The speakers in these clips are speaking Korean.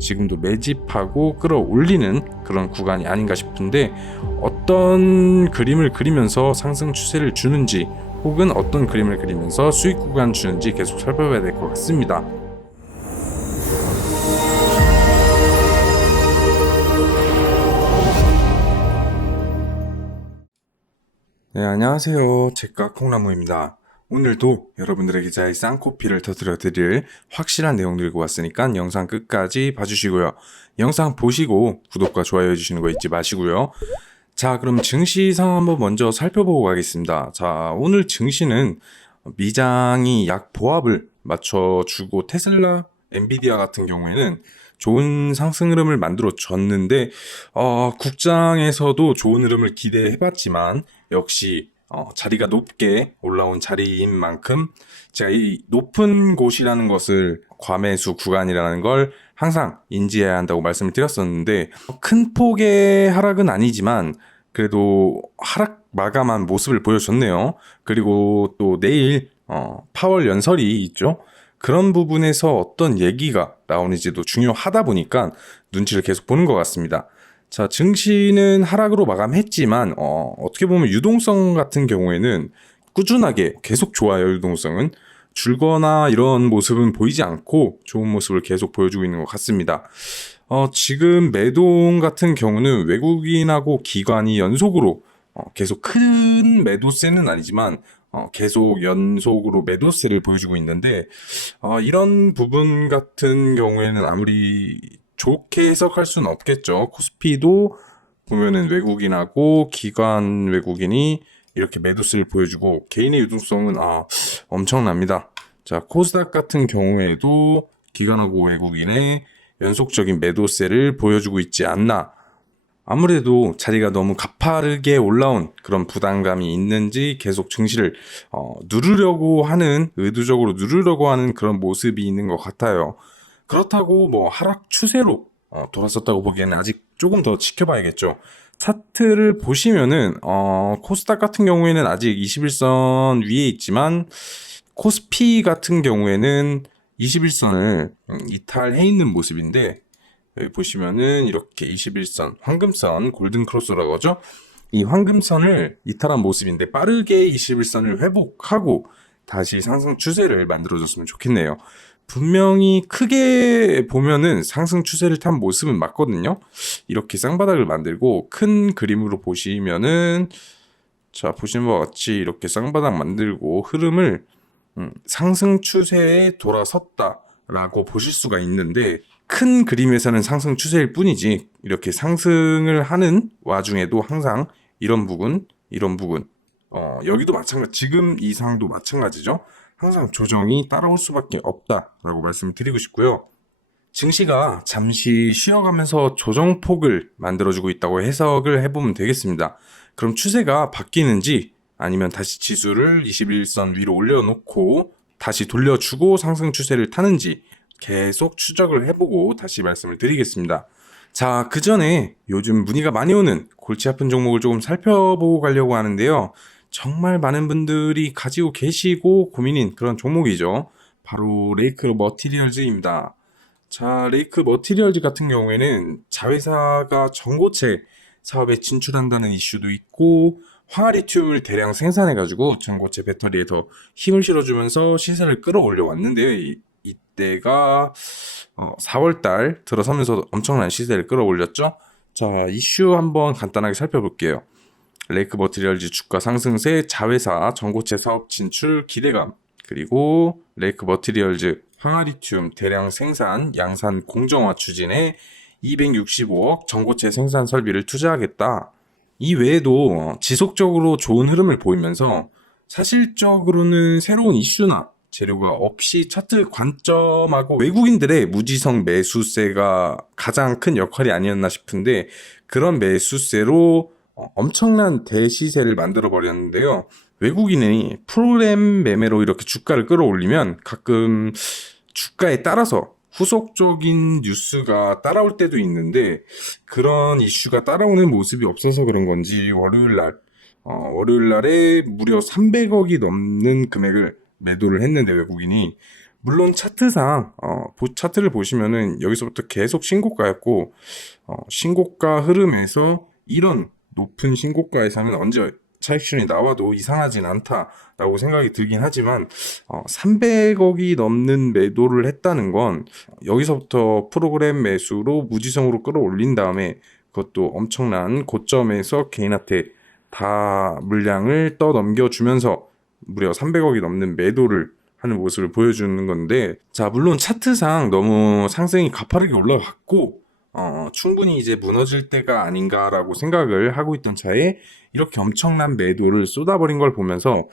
지금도 매집하고 끌어올리는 그런 구간이 아닌가 싶은데, 어떤 그림을 그리면서 상승 추세를 주는지 혹은 어떤 그림을 그리면서 수익 구간 주는지 계속 살펴봐야 될 것 같습니다. 네, 안녕하세요. 제가 콩나무입니다. 오늘도 여러분들에게 제 쌍코피를 터뜨려 드릴 확실한 내용 들고 왔으니까 영상 끝까지 봐주시고요. 영상 보시고 구독과 좋아요 해주시는 거 잊지 마시고요. 자, 그럼 증시 상황 한번 먼저 살펴보고 가겠습니다. 자, 오늘 증시는 미장이 약 보합을 맞춰주고 테슬라, 엔비디아 같은 경우에는 좋은 상승 흐름을 만들어 줬는데, 국장에서도 좋은 흐름을 기대해봤지만 역시 자리가 높게 올라온 자리인 만큼 제가 이 높은 곳이라는 것을 과매수 구간이라는 걸 항상 인지해야 한다고 말씀을 드렸었는데, 큰 폭의 하락은 아니지만 그래도 하락 마감한 모습을 보여줬네요. 그리고 또 내일 파월 연설이 있죠. 그런 부분에서 어떤 얘기가 나오는지도 중요하다 보니까 눈치를 계속 보는 것 같습니다. 자, 증시는 하락으로 마감했지만 어떻게 보면 유동성 같은 경우에는 꾸준하게 계속 좋아요. 유동성은 줄거나 이런 모습은 보이지 않고 좋은 모습을 계속 보여주고 있는 것 같습니다. 지금 매동 같은 경우는 외국인하고 기관이 연속으로 계속 큰 매도세는 아니지만 계속 연속으로 매도세를 보여주고 있는데, 이런 부분 같은 경우에는 아무리 좋게 해석할 수는 없겠죠. 코스피도 보면은 외국인하고 기관 외국인이 이렇게 매도세를 보여주고 개인의 유동성은 엄청납니다. 자, 코스닥 같은 경우에도 기관하고 외국인의 연속적인 매도세를 보여주고 있지 않나. 아무래도 자리가 너무 가파르게 올라온 그런 부담감이 있는지 계속 증시를 누르려고 하는, 의도적으로 누르려고 하는 그런 모습이 있는 것 같아요. 그렇다고 뭐 하락 추세로 돌아섰다고 보기에는 아직 조금 더 지켜봐야겠죠. 차트를 보시면은 코스닥 같은 경우에는 아직 21선 위에 있지만 코스피 같은 경우에는 21선을 이탈해 있는 모습인데, 여기 보시면은 이렇게 21선, 황금선, 골든 크로스라고 하죠. 이 황금선을 이탈한 모습인데 빠르게 21선을 회복하고 다시 상승 추세를 만들어줬으면 좋겠네요. 분명히 크게 보면은 상승 추세를 탄 모습은 맞거든요. 이렇게 쌍바닥을 만들고 큰 그림으로 보시면은, 자, 보시는 것 같이 이렇게 쌍바닥 만들고 흐름을 상승 추세에 돌아섰다라고 보실 수가 있는데, 큰 그림에서는 상승 추세일 뿐이지 이렇게 상승을 하는 와중에도 항상 이런 부분, 여기도 마찬가지, 지금 이 상도 마찬가지죠. 항상 조정이 따라올 수밖에 없다라고 말씀을 드리고 싶고요. 증시가 잠시 쉬어가면서 조정폭을 만들어주고 있다고 해석을 해보면 되겠습니다. 그럼 추세가 바뀌는지 아니면 다시 지수를 21선 위로 올려놓고 다시 돌려주고 상승 추세를 타는지 계속 추적을 해보고 다시 말씀을 드리겠습니다. 자, 그 전에 요즘 문의가 많이 오는 골치 아픈 종목을 조금 살펴보고 가려고 하는데요. 정말 많은 분들이 가지고 계시고 고민인 그런 종목이죠. 바로 레이크 머티리얼즈입니다. 자, 레이크 머티리얼즈 같은 경우에는 자회사가 전고체 사업에 진출한다는 이슈도 있고, 황화리튬을 대량 생산해가지고 전고체 배터리에 더 힘을 실어주면서 시세를 끌어올려 왔는데요. 이때가 4월달 들어서면서 엄청난 시세를 끌어올렸죠. 자, 이슈 한번 간단하게 살펴볼게요. 레이크 머티리얼즈 주가 상승세, 자회사 전고체 사업 진출 기대감, 그리고 레이크 머티리얼즈 황화리튬 대량 생산 양산 공정화 추진에 265억 전고체 생산 설비를 투자하겠다. 이 외에도 지속적으로 좋은 흐름을 보이면서 사실적으로는 새로운 이슈나 재료가 없이 차트 관점하고 외국인들의 무지성 매수세가 가장 큰 역할이 아니었나 싶은데, 그런 매수세로 엄청난 대시세를 만들어 버렸는데요. 외국인이 프로그램 매매로 이렇게 주가를 끌어올리면 가끔 주가에 따라서 후속적인 뉴스가 따라올 때도 있는데, 그런 이슈가 따라오는 모습이 없어서 그런 건지 월요일 날에 무려 300억이 넘는 금액을 매도를 했는데, 외국인이 물론 차트상 차트를 보시면은 여기서부터 계속 신고가였고 신고가 흐름에서 이런 높은 신고가에서는 언제 차익실현이 나와도 이상하진 않다라고 생각이 들긴 하지만 300억이 넘는 매도를 했다는 건 여기서부터 프로그램 매수로 무지성으로 끌어올린 다음에 그것도 엄청난 고점에서 개인한테 다 물량을 떠넘겨주면서 무려 300억이 넘는 매도를 하는 모습을 보여주는 건데, 자, 물론 차트상 너무 상승이 가파르게 올라갔고 충분히 이제 무너질 때가 아닌가라고 생각을 하고 있던 차에 이렇게 엄청난 매도를 쏟아버린 걸 보면서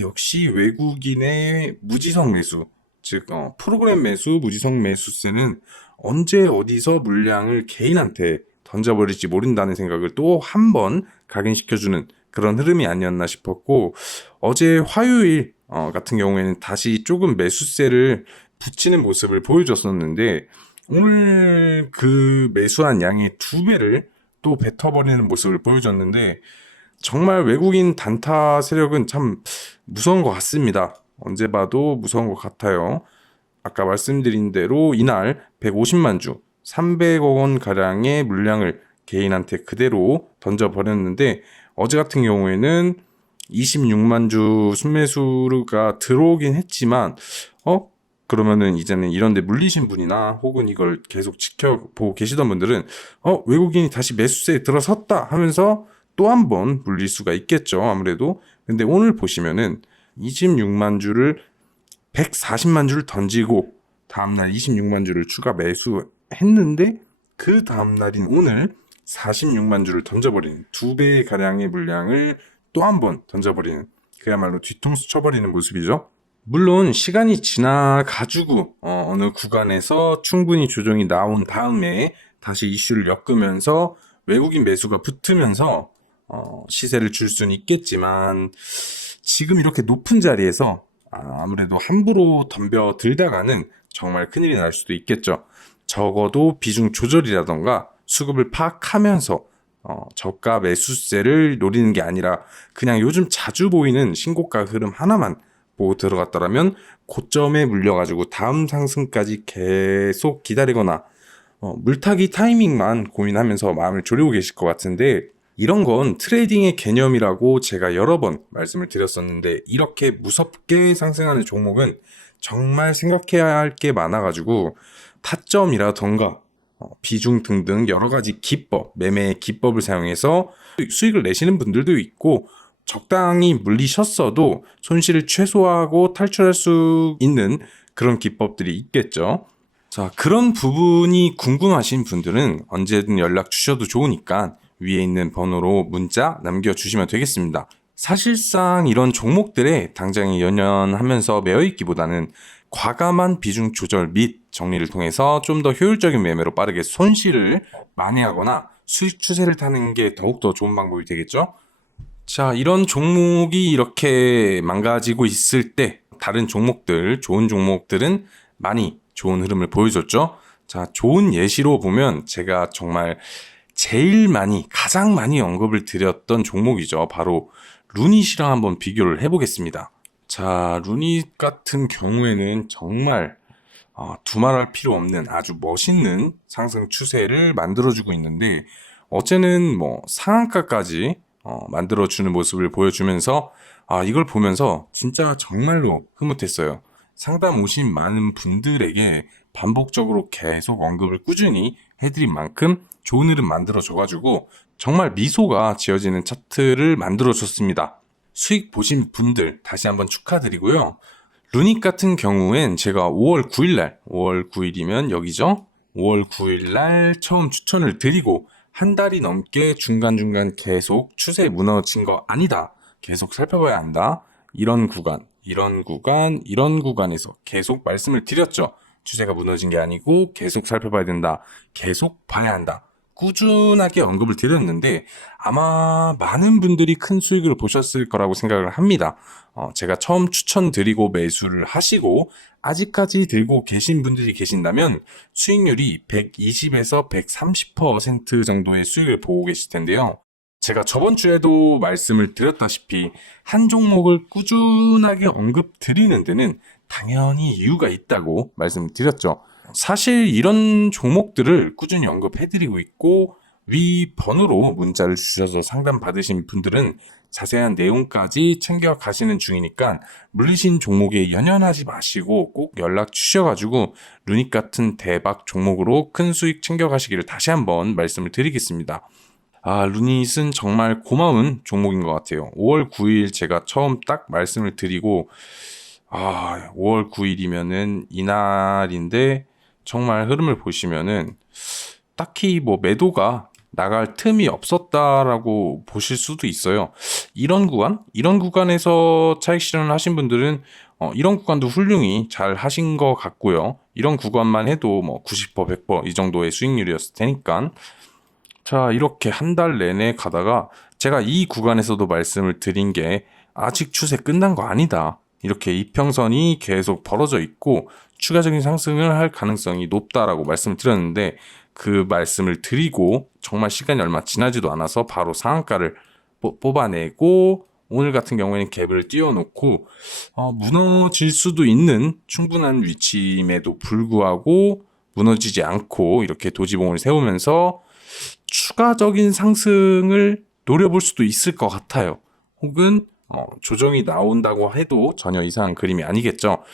역시 외국인의 무지성 매수, 즉 프로그램 매수, 무지성 매수세는 언제 어디서 물량을 개인한테 던져버릴지 모른다는 생각을 또 한 번 각인시켜주는 그런 흐름이 아니었나 싶었고, 어제 화요일 같은 경우에는 다시 조금 매수세를 붙이는 모습을 보여줬었는데 오늘 그 매수한 양의 2배를 또 뱉어버리는 모습을 보여줬는데, 정말 외국인 단타 세력은 참 무서운 것 같습니다. 언제 봐도 무서운 것 같아요. 아까 말씀드린 대로 이날 150만 주, 300억 원 가량의 물량을 개인한테 그대로 던져버렸는데, 어제 같은 경우에는 26만 주 순매수가 들어오긴 했지만 그러면은 이제는 이런데 물리신 분이나 혹은 이걸 계속 지켜보고 계시던 분들은 외국인이 다시 매수세에 들어섰다 하면서 또 한 번 물릴 수가 있겠죠, 아무래도. 근데 오늘 보시면은 26만 주를 140만 주를 던지고 다음날 26만 주를 추가 매수했는데, 그 다음날인 오늘 46만 주를 던져버리는 2배 가량의 물량을 또 한 번 던져버리는, 그야말로 뒤통수 쳐버리는 모습이죠. 물론 시간이 지나가지고 어느 구간에서 충분히 조정이 나온 다음에 다시 이슈를 엮으면서 외국인 매수가 붙으면서 시세를 줄 수는 있겠지만, 지금 이렇게 높은 자리에서 아무래도 함부로 덤벼들다가는 정말 큰일이 날 수도 있겠죠. 적어도 비중 조절이라던가 수급을 파악하면서 저가 매수세를 노리는 게 아니라 그냥 요즘 자주 보이는 신고가 흐름 하나만 보고 들어갔더라면 고점에 물려가지고 다음 상승까지 계속 기다리거나 물타기 타이밍만 고민하면서 마음을 졸이고 계실 것 같은데, 이런 건 트레이딩의 개념이라고 제가 여러 번 말씀을 드렸었는데, 이렇게 무섭게 상승하는 종목은 정말 생각해야 할 게 많아가지고 타점이라던가 비중 등등 여러 가지 기법, 매매의 기법을 사용해서 수익을 내시는 분들도 있고, 적당히 물리셨어도 손실을 최소화하고 탈출할 수 있는 그런 기법들이 있겠죠. 자, 그런 부분이 궁금하신 분들은 언제든 연락 주셔도 좋으니까 위에 있는 번호로 문자 남겨주시면 되겠습니다. 사실상 이런 종목들에 당장에 연연하면서 매어있기보다는 과감한 비중 조절 및 정리를 통해서 좀 더 효율적인 매매로 빠르게 손실을 만회하거나 수익 추세를 타는 게 더욱더 좋은 방법이 되겠죠. 자, 이런 종목이 이렇게 망가지고 있을 때 다른 종목들, 좋은 종목들은 많이 좋은 흐름을 보여줬죠. 자, 좋은 예시로 보면 제가 정말 가장 많이 언급을 드렸던 종목이죠. 바로 루닛이랑 한번 비교를 해보겠습니다. 자, 루닛 같은 경우에는 정말 두말할 필요 없는 아주 멋있는 상승 추세를 만들어주고 있는데, 어제는 상한가까지 만들어주는 모습을 보여주면서 이걸 보면서 진짜 정말로 흐뭇했어요. 상담 오신 많은 분들에게 반복적으로 계속 언급을 꾸준히 해드린 만큼 좋은 흐름 만들어줘가지고 정말 미소가 지어지는 차트를 만들어줬습니다. 수익 보신 분들 다시 한번 축하드리고요. 루닛 같은 경우엔 제가 5월 9일이면 여기죠. 5월 9일날 처음 추천을 드리고 한 달이 넘게 중간중간 계속 추세 무너진 거 아니다, 계속 살펴봐야 한다, 이런 구간에서 계속 말씀을 드렸죠. 추세가 무너진 게 아니고 계속 살펴봐야 된다, 계속 봐야 한다, 꾸준하게 언급을 드렸는데 아마 많은 분들이 큰 수익을 보셨을 거라고 생각을 합니다. 제가 처음 추천드리고 매수를 하시고 아직까지 들고 계신 분들이 계신다면 수익률이 120에서 130% 정도의 수익을 보고 계실 텐데요. 제가 저번 주에도 말씀을 드렸다시피 한 종목을 꾸준하게 언급드리는 데는 당연히 이유가 있다고 말씀드렸죠. 사실 이런 종목들을 꾸준히 언급해드리고 있고 위 번호로 문자를 주셔서 상담 받으신 분들은 자세한 내용까지 챙겨가시는 중이니까 물리신 종목에 연연하지 마시고 꼭 연락 주셔가지고 루닉 같은 대박 종목으로 큰 수익 챙겨가시기를 다시 한번 말씀을 드리겠습니다. 루닛은 정말 고마운 종목인 것 같아요. 5월 9일 제가 처음 딱 말씀을 드리고 5월 9일이면은 이날인데 정말 흐름을 보시면은 딱히 뭐 매도가 나갈 틈이 없었다라고 보실 수도 있어요. 이런 구간에서 차익 실현을 하신 분들은 이런 구간도 훌륭히 잘 하신 것 같고요. 이런 구간만 해도 뭐 90%, 100% 이 정도의 수익률이었을 테니까. 자, 이렇게 한 달 내내 가다가 제가 이 구간에서도 말씀을 드린 게 아직 추세 끝난 거 아니다. 이렇게 이평선이 계속 벌어져 있고 추가적인 상승을 할 가능성이 높다라고 말씀을 드렸는데 그 말씀을 드리고 정말 시간이 얼마 지나지도 않아서 바로 상한가를 뽑아내고 오늘 같은 경우에는 갭을 띄워놓고 무너질 수도 있는 충분한 위치임에도 불구하고 무너지지 않고 이렇게 도지봉을 세우면서 추가적인 상승을 노려볼 수도 있을 것 같아요. 혹은 조정이 나온다고 해도 전혀 이상한 그림이 아니겠죠.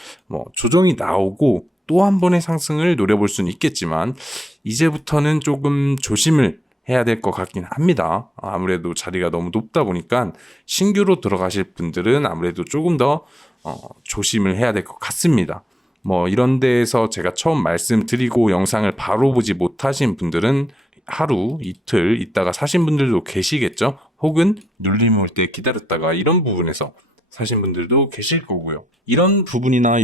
조정이 나오고 또 한 번의 상승을 노려볼 수는 있겠지만 이제부터는 조금 조심을 해야 될 것 같긴 합니다. 아무래도 자리가 너무 높다 보니까 신규로 들어가실 분들은 아무래도 조금 더 조심을 해야 될 것 같습니다. 이런 데에서 제가 처음 말씀드리고 영상을 바로 보지 못하신 분들은 하루, 이틀 있다가 사신 분들도 계시겠죠? 혹은 눌림 올 때 기다렸다가 이런 부분에서 사신 분들도 계실 거고요. 이런 부분이나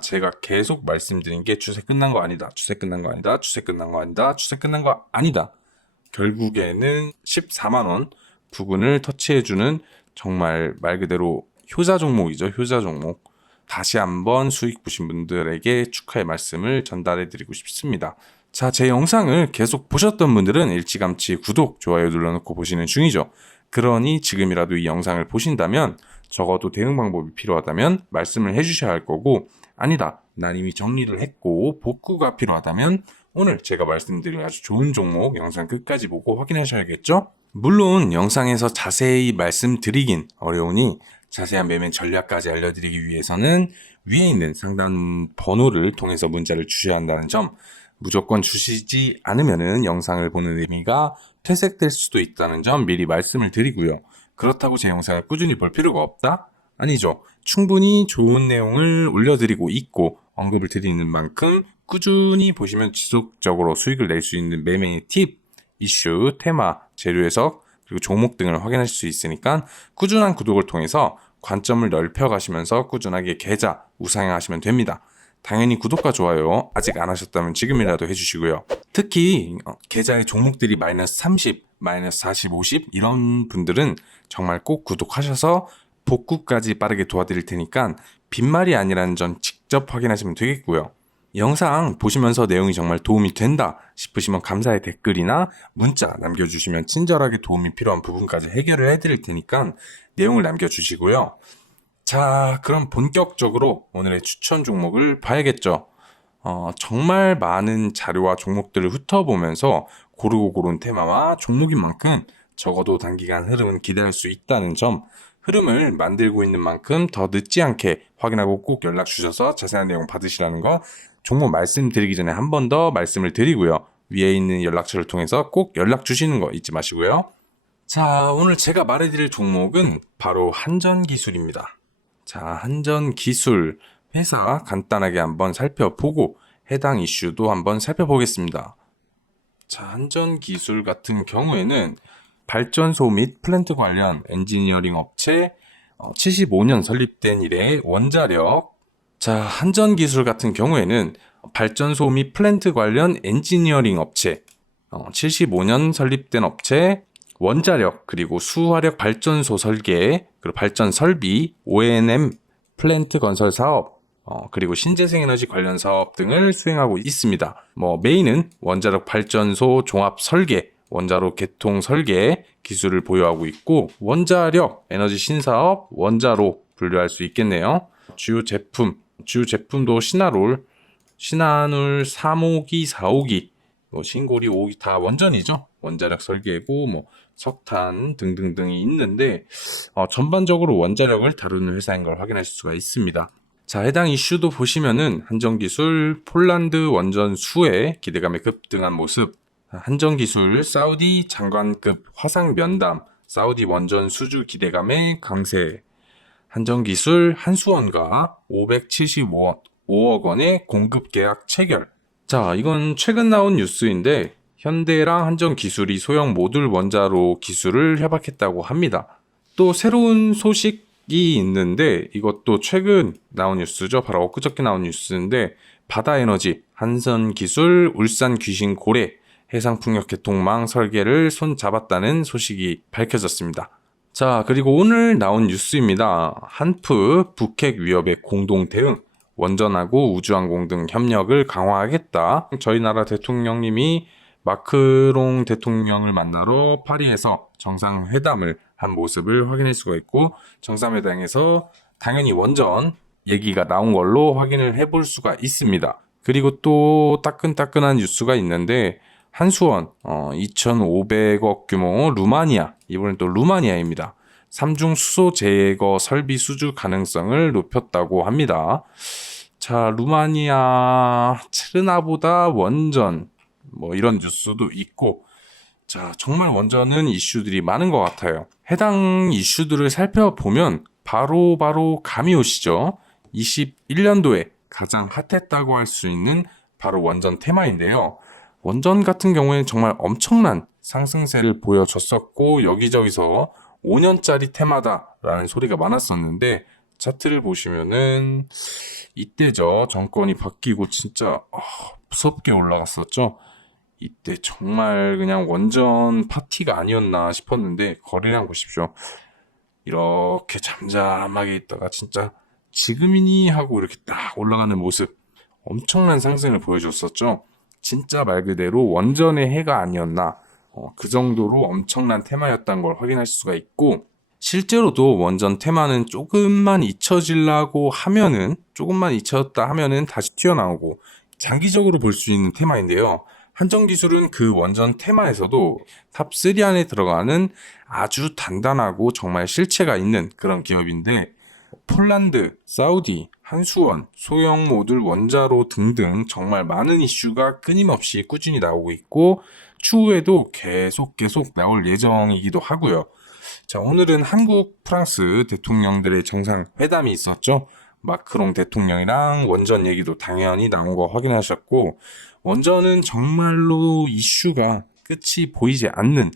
제가 계속 말씀드린 게 추세 끝난 거 아니다. 추세 끝난 거 아니다. 추세 끝난 거 아니다. 추세 끝난 거 아니다. 결국에는 14만 원 부근을 터치해주는 정말 말 그대로 효자 종목이죠. 효자 종목. 다시 한번 수익 보신 분들에게 축하의 말씀을 전달해드리고 싶습니다. 자, 제 영상을 계속 보셨던 분들은 일찌감치 구독, 좋아요 눌러놓고 보시는 중이죠. 그러니 지금이라도 이 영상을 보신다면 적어도 대응 방법이 필요하다면 말씀을 해주셔야 할 거고 아니다, 난 이미 정리를 했고 복구가 필요하다면 오늘 제가 말씀드린 아주 좋은 종목 영상 끝까지 보고 확인하셔야겠죠? 물론 영상에서 자세히 말씀드리긴 어려우니 자세한 매매 전략까지 알려드리기 위해서는 위에 있는 상담 번호를 통해서 문자를 주셔야 한다는 점 무조건 주시지 않으면 영상을 보는 의미가 퇴색될 수도 있다는 점 미리 말씀을 드리고요. 그렇다고 제 영상을 꾸준히 볼 필요가 없다? 아니죠. 충분히 좋은 내용을 올려드리고 있고 언급을 드리는 만큼 꾸준히 보시면 지속적으로 수익을 낼 수 있는 매매 팁, 이슈, 테마, 재료 해석, 그리고 종목 등을 확인하실 수 있으니까 꾸준한 구독을 통해서 관점을 넓혀가시면서 꾸준하게 계좌 우상향하시면 됩니다. 당연히 구독과 좋아요 아직 안 하셨다면 지금이라도 해주시고요. 특히 계좌의 종목들이 마이너스 30, 마이너스 40, 50 이런 분들은 정말 꼭 구독하셔서 복구까지 빠르게 도와드릴 테니까 빈말이 아니라는 점 직접 확인하시면 되겠고요. 영상 보시면서 내용이 정말 도움이 된다 싶으시면 감사의 댓글이나 문자 남겨주시면 친절하게 도움이 필요한 부분까지 해결을 해드릴 테니까 내용을 남겨주시고요. 자, 그럼 본격적으로 오늘의 추천 종목을 봐야겠죠. 정말 많은 자료와 종목들을 훑어보면서 고르고 고른 테마와 종목인 만큼 적어도 단기간 흐름은 기대할 수 있다는 점, 흐름을 만들고 있는 만큼 더 늦지 않게 확인하고 꼭 연락 주셔서 자세한 내용 받으시라는 거 종목 말씀드리기 전에 한 번 더 말씀을 드리고요. 위에 있는 연락처를 통해서 꼭 연락 주시는 거 잊지 마시고요. 자, 오늘 제가 말해드릴 종목은 바로 한전기술입니다. 자, 한전기술 회사 간단하게 한번 살펴보고 해당 이슈도 한번 살펴보겠습니다. 자, 한전기술 같은 경우에는 발전소 및 플랜트 관련 엔지니어링 업체 75년 설립된 이래 원자력. 자, 한전기술 같은 경우에는 발전소 및 플랜트 관련 엔지니어링 업체 75년 설립된 업체 원자력 그리고 수화력 발전소 설계 그리고 발전 설비 O&M 플랜트 건설 사업 그리고 신재생 에너지 관련 사업 등을 수행하고 있습니다. 메인은 원자력 발전소 종합 설계 원자로 개통 설계 기술을 보유하고 있고 원자력 에너지 신사업 원자로 분류할 수 있겠네요. 주요 제품도 시나롤, 시나놀 3호기, 4호기, 신고리 5호기 다 원전이죠. 원자력 설계고 석탄 등등등이 있는데 전반적으로 원자력을 다루는 회사인 걸 확인할 수가 있습니다. 자, 해당 이슈도 보시면은 한전기술 폴란드 원전 수혜 기대감에 급등한 모습, 한전기술 사우디 장관급 화상 면담, 사우디 원전 수주 기대감의 강세, 한전기술 한수원과 575억 원의 공급 계약 체결. 자, 이건 최근 나온 뉴스인데 현대랑 한전기술이 소형 모듈 원자로 기술을 협약했다고 합니다. 또 새로운 소식이 있는데 이것도 최근 나온 뉴스죠. 바로 엊그저께 나온 뉴스인데 바다에너지, 한전기술, 울산 귀신 고래 해상풍력 개통망 설계를 손잡았다는 소식이 밝혀졌습니다. 자, 그리고 오늘 나온 뉴스입니다. 한프 북핵 위협에 공동 대응, 원전하고 우주항공 등 협력을 강화하겠다. 저희 나라 대통령님이 마크롱 대통령을 만나러 파리에서 정상회담을 한 모습을 확인할 수가 있고, 정상회담에서 당연히 원전 얘기가 나온 걸로 확인을 해볼 수가 있습니다. 그리고 또 따끈따끈한 뉴스가 있는데 한수원 2,500억 규모 루마니아, 이번엔 또 루마니아입니다. 삼중 수소 제거 설비 수주 가능성을 높였다고 합니다. 자, 루마니아 체르나보다 원전 이런 뉴스도 있고, 자, 정말 원전은 이슈들이 많은 것 같아요. 해당 이슈들을 살펴보면 바로 감이 오시죠. 21년도에 가장 핫했다고 할 수 있는 바로 원전 테마인데요. 원전 같은 경우에는 정말 엄청난 상승세를 보여줬었고 여기저기서 5년짜리 테마다라는 소리가 많았었는데 차트를 보시면은 이때죠. 정권이 바뀌고 진짜 무섭게 올라갔었죠. 이때 정말 그냥 원전 파티가 아니었나 싶었는데 거래량 보십시오. 이렇게 잠잠하게 있다가 진짜 지금이니 하고 이렇게 딱 올라가는 모습, 엄청난 상승을 보여줬었죠. 진짜 말 그대로 원전의 해가 아니었나, 그 정도로 엄청난 테마였다는 걸 확인할 수가 있고, 실제로도 원전 테마는 조금만 잊혀지려고 하면은, 조금만 잊혔다 하면은 다시 튀어나오고 장기적으로 볼 수 있는 테마인데요. 한전기술은 그 원전 테마에서도 탑3 안에 들어가는 아주 단단하고 정말 실체가 있는 그런 기업인데, 폴란드, 사우디, 한수원, 소형 모듈 원자로 등등 정말 많은 이슈가 끊임없이 꾸준히 나오고 있고 추후에도 계속 나올 예정이기도 하고요. 자, 오늘은 한국, 프랑스 대통령들의 정상회담이 있었죠. 마크롱 대통령이랑 원전 얘기도 당연히 나온 거 확인하셨고, 원전은 정말로 이슈가 끝이 보이지 않는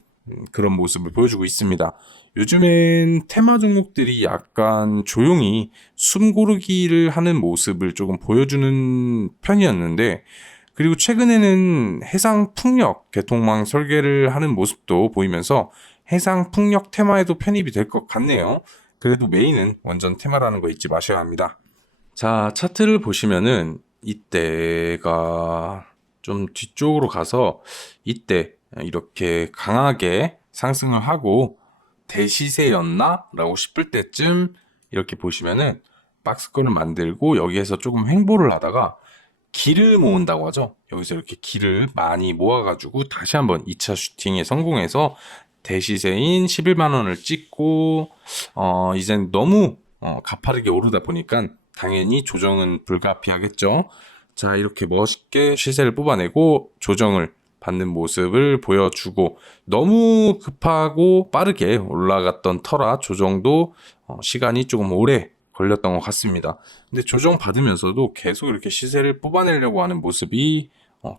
그런 모습을 보여주고 있습니다. 요즘엔 테마 종목들이 약간 조용히 숨 고르기를 하는 모습을 조금 보여주는 편이었는데, 그리고 최근에는 해상 풍력 개통망 설계를 하는 모습도 보이면서 해상 풍력 테마에도 편입이 될 것 같네요. 그래도 메인은 원전 테마라는 거 잊지 마셔야 합니다. 자, 차트를 보시면은 이때가 좀 뒤쪽으로 가서 이때 이렇게 강하게 상승을 하고 대시세였나? 라고 싶을 때쯤 이렇게 보시면은 박스권을 만들고 여기에서 조금 횡보를 하다가 기를 모은다고 하죠. 여기서 이렇게 기를 많이 모아가지고 다시 한번 2차 슈팅에 성공해서 대시세인 11만 원을 찍고 이젠 너무 가파르게 오르다 보니까 당연히 조정은 불가피하겠죠. 자, 이렇게 멋있게 시세를 뽑아내고 조정을 받는 모습을 보여주고, 너무 급하고 빠르게 올라갔던 터라 조정도 시간이 조금 오래 걸렸던 것 같습니다. 근데 조정 받으면서도 계속 이렇게 시세를 뽑아내려고 하는 모습이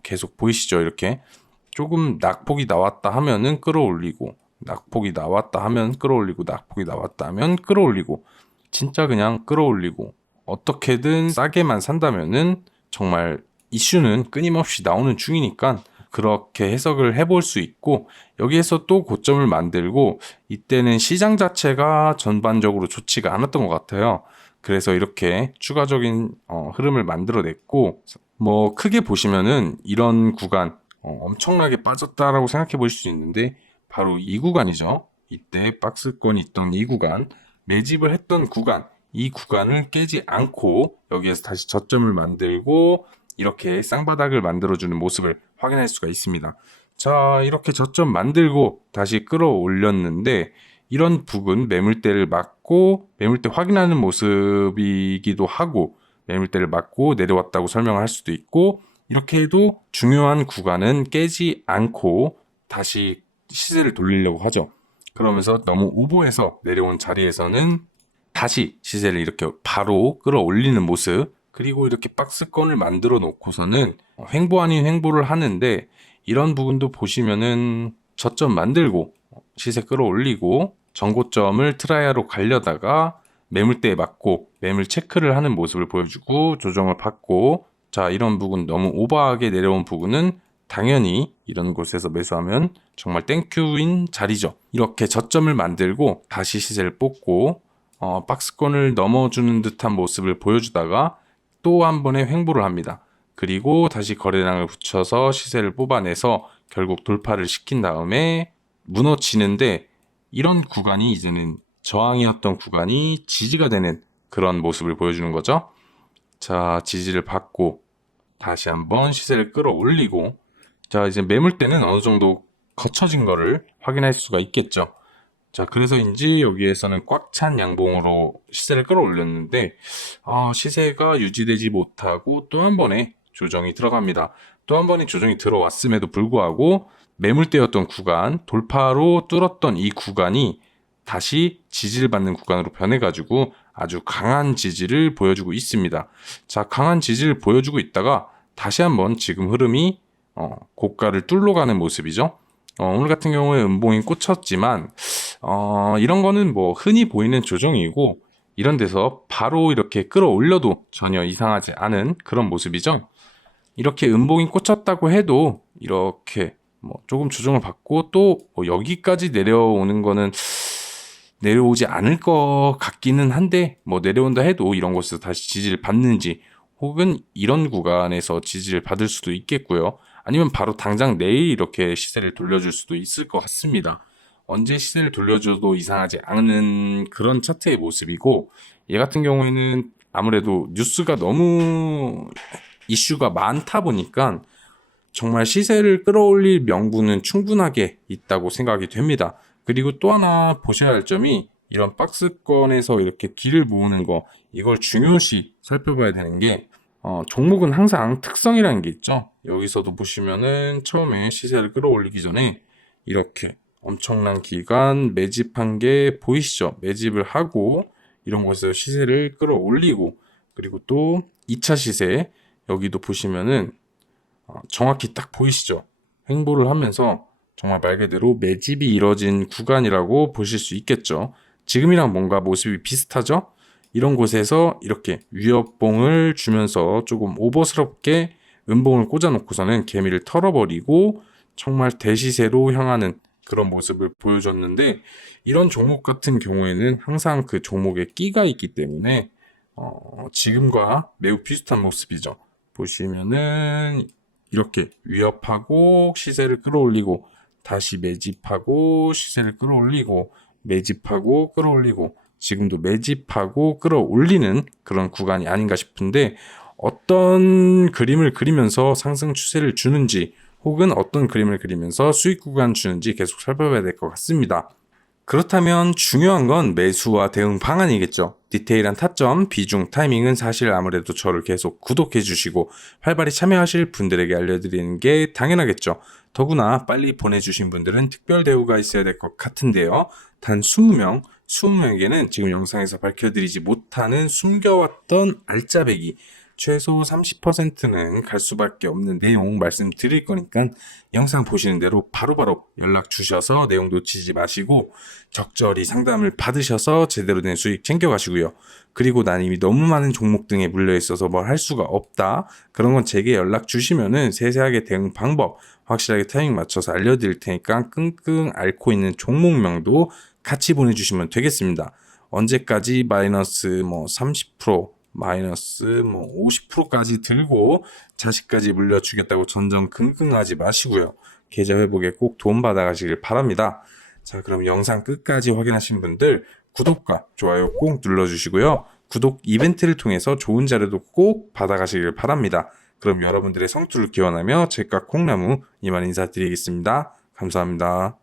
계속 보이시죠? 이렇게 조금 낙폭이 나왔다 하면은 끌어올리고, 낙폭이 나왔다 하면 끌어올리고, 낙폭이 나왔다 하면 끌어올리고, 진짜 그냥 끌어올리고, 어떻게든 싸게만 산다면은 정말 이슈는 끊임없이 나오는 중이니까 그렇게 해석을 해볼 수 있고, 여기에서 또 고점을 만들고, 이때는 시장 자체가 전반적으로 좋지가 않았던 것 같아요. 그래서 이렇게 추가적인 흐름을 만들어냈고, 크게 보시면은 이런 구간 엄청나게 빠졌다라고 생각해 보실 수 있는데 바로 이 구간이죠. 이때 박스권이 있던 이 구간, 매집을 했던 구간, 이 구간을 깨지 않고 여기에서 다시 저점을 만들고 이렇게 쌍바닥을 만들어주는 모습을 확인할 수가 있습니다. 자, 이렇게 저점 만들고 다시 끌어올렸는데 이런 부근 매물대를 맞고 매물대 확인하는 모습이기도 하고 매물대를 맞고 내려왔다고 설명을 할 수도 있고 이렇게 해도 중요한 구간은 깨지 않고 다시 시세를 돌리려고 하죠. 그러면서 너무 오버해서 내려온 자리에서는 다시 시세를 이렇게 바로 끌어올리는 모습 그리고 이렇게 박스권을 만들어 놓고서는 횡보 아닌 횡보를 하는데 이런 부분도 보시면은 저점 만들고 시세 끌어올리고 전고점을 트라이아로 가려다가 매물대에 맞고 매물 체크를 하는 모습을 보여주고 조정을 받고 자 이런 부분 너무 오버하게 내려온 부분은 당연히 이런 곳에서 매수하면 정말 땡큐인 자리죠. 이렇게 저점을 만들고 다시 시세를 뽑고 박스권을 넘어주는 듯한 모습을 보여주다가 또 한 번의 횡보를 합니다. 그리고 다시 거래량을 붙여서 시세를 뽑아내서 결국 돌파를 시킨 다음에 무너지는데 이런 구간이 이제는 저항이었던 구간이 지지가 되는 그런 모습을 보여주는 거죠. 자, 지지를 받고 다시 한번 시세를 끌어올리고 자, 이제 매물대는 어느 정도 거쳐진 거를 확인할 수가 있겠죠. 자, 그래서인지 여기에서는 꽉 찬 양봉으로 시세를 끌어올렸는데 시세가 유지되지 못하고 또 한 번의 조정이 들어갑니다. 또 한 번의 조정이 들어왔음에도 불구하고 매물대였던 구간, 돌파로 뚫었던 이 구간이 다시 지지를 받는 구간으로 변해가지고 아주 강한 지지를 보여주고 있습니다. 자, 강한 지지를 보여주고 있다가 다시 한번 지금 흐름이 고가를 뚫러 가는 모습이죠. 오늘 같은 경우에 음봉이 꽂혔지만 이런 거는 뭐 흔히 보이는 조정이고 이런 데서 바로 이렇게 끌어올려도 전혀 이상하지 않은 그런 모습이죠. 이렇게 음봉이 꽂혔다고 해도 이렇게 뭐 조금 조정을 받고 또 여기까지 내려오는 거는 내려오지 않을 것 같기는 한데 뭐 내려온다 해도 이런 곳에서 다시 지지를 받는지 혹은 이런 구간에서 지지를 받을 수도 있겠고요. 아니면 바로 당장 내일 이렇게 시세를 돌려줄 수도 있을 것 같습니다. 언제 시세를 돌려줘도 이상하지 않은 그런 차트의 모습이고 얘 같은 경우에는 아무래도 뉴스가 너무 이슈가 많다 보니까 정말 시세를 끌어올릴 명분은 충분하게 있다고 생각이 됩니다. 그리고 또 하나 보셔야 할 점이 이런 박스권에서 이렇게 뒤를 모으는 거 이걸 중요시 살펴봐야 되는 게 종목은 항상 특성이라는 게 있죠. 여기서도 보시면은 처음에 시세를 끌어올리기 전에 이렇게 엄청난 기간 매집한 게 보이시죠? 매집을 하고 이런 곳에서 시세를 끌어올리고 그리고 또 2차 시세 여기도 보시면은 정확히 딱 보이시죠? 횡보를 하면서 정말 말 그대로 매집이 이뤄진 구간이라고 보실 수 있겠죠. 지금이랑 뭔가 모습이 비슷하죠? 이런 곳에서 이렇게 위협봉을 주면서 조금 오버스럽게 음봉을 꽂아놓고서는 개미를 털어버리고 정말 대시세로 향하는 그런 모습을 보여줬는데 이런 종목 같은 경우에는 항상 그 종목에 끼가 있기 때문에 지금과 매우 비슷한 모습이죠. 보시면은 이렇게 위협하고 시세를 끌어올리고 다시 매집하고 시세를 끌어올리고 매집하고 끌어올리고 지금도 매집하고 끌어올리는 그런 구간이 아닌가 싶은데 어떤 그림을 그리면서 상승 추세를 주는지 혹은 어떤 그림을 그리면서 수익 구간 주는지 계속 살펴봐야 될 것 같습니다. 그렇다면 중요한 건 매수와 대응 방안이겠죠. 디테일한 타점, 비중, 타이밍은 사실 아무래도 저를 계속 구독해 주시고 활발히 참여하실 분들에게 알려드리는 게 당연하겠죠. 더구나 빨리 보내주신 분들은 특별 대우가 있어야 될 것 같은데요. 단 20명, 20명에게는 지금 영상에서 밝혀드리지 못하는 숨겨왔던 알짜배기 최소 30%는 갈 수밖에 없는 내용 말씀드릴 거니까 영상 보시는 대로 바로바로 연락 주셔서 내용 놓치지 마시고 적절히 상담을 받으셔서 제대로 된 수익 챙겨가시고요. 그리고 난 이미 너무 많은 종목 등에 물려 있어서 뭘 할 수가 없다. 그런 건 제게 연락 주시면은 세세하게 대응 방법 확실하게 타이밍 맞춰서 알려드릴 테니까 끙끙 앓고 있는 종목명도 같이 보내주시면 되겠습니다. 언제까지 마이너스 30% 마이너스 50%까지 들고 자식까지 물려주겠다고 전전긍긍하지 마시고요. 계좌 회복에 꼭 도움 받아가시길 바랍니다. 자, 그럼 영상 끝까지 확인하신 분들 구독과 좋아요 꼭 눌러주시고요. 구독 이벤트를 통해서 좋은 자료도 꼭 받아가시길 바랍니다. 그럼 여러분들의 성투를 기원하며 제과 콩나무 이만 인사드리겠습니다. 감사합니다.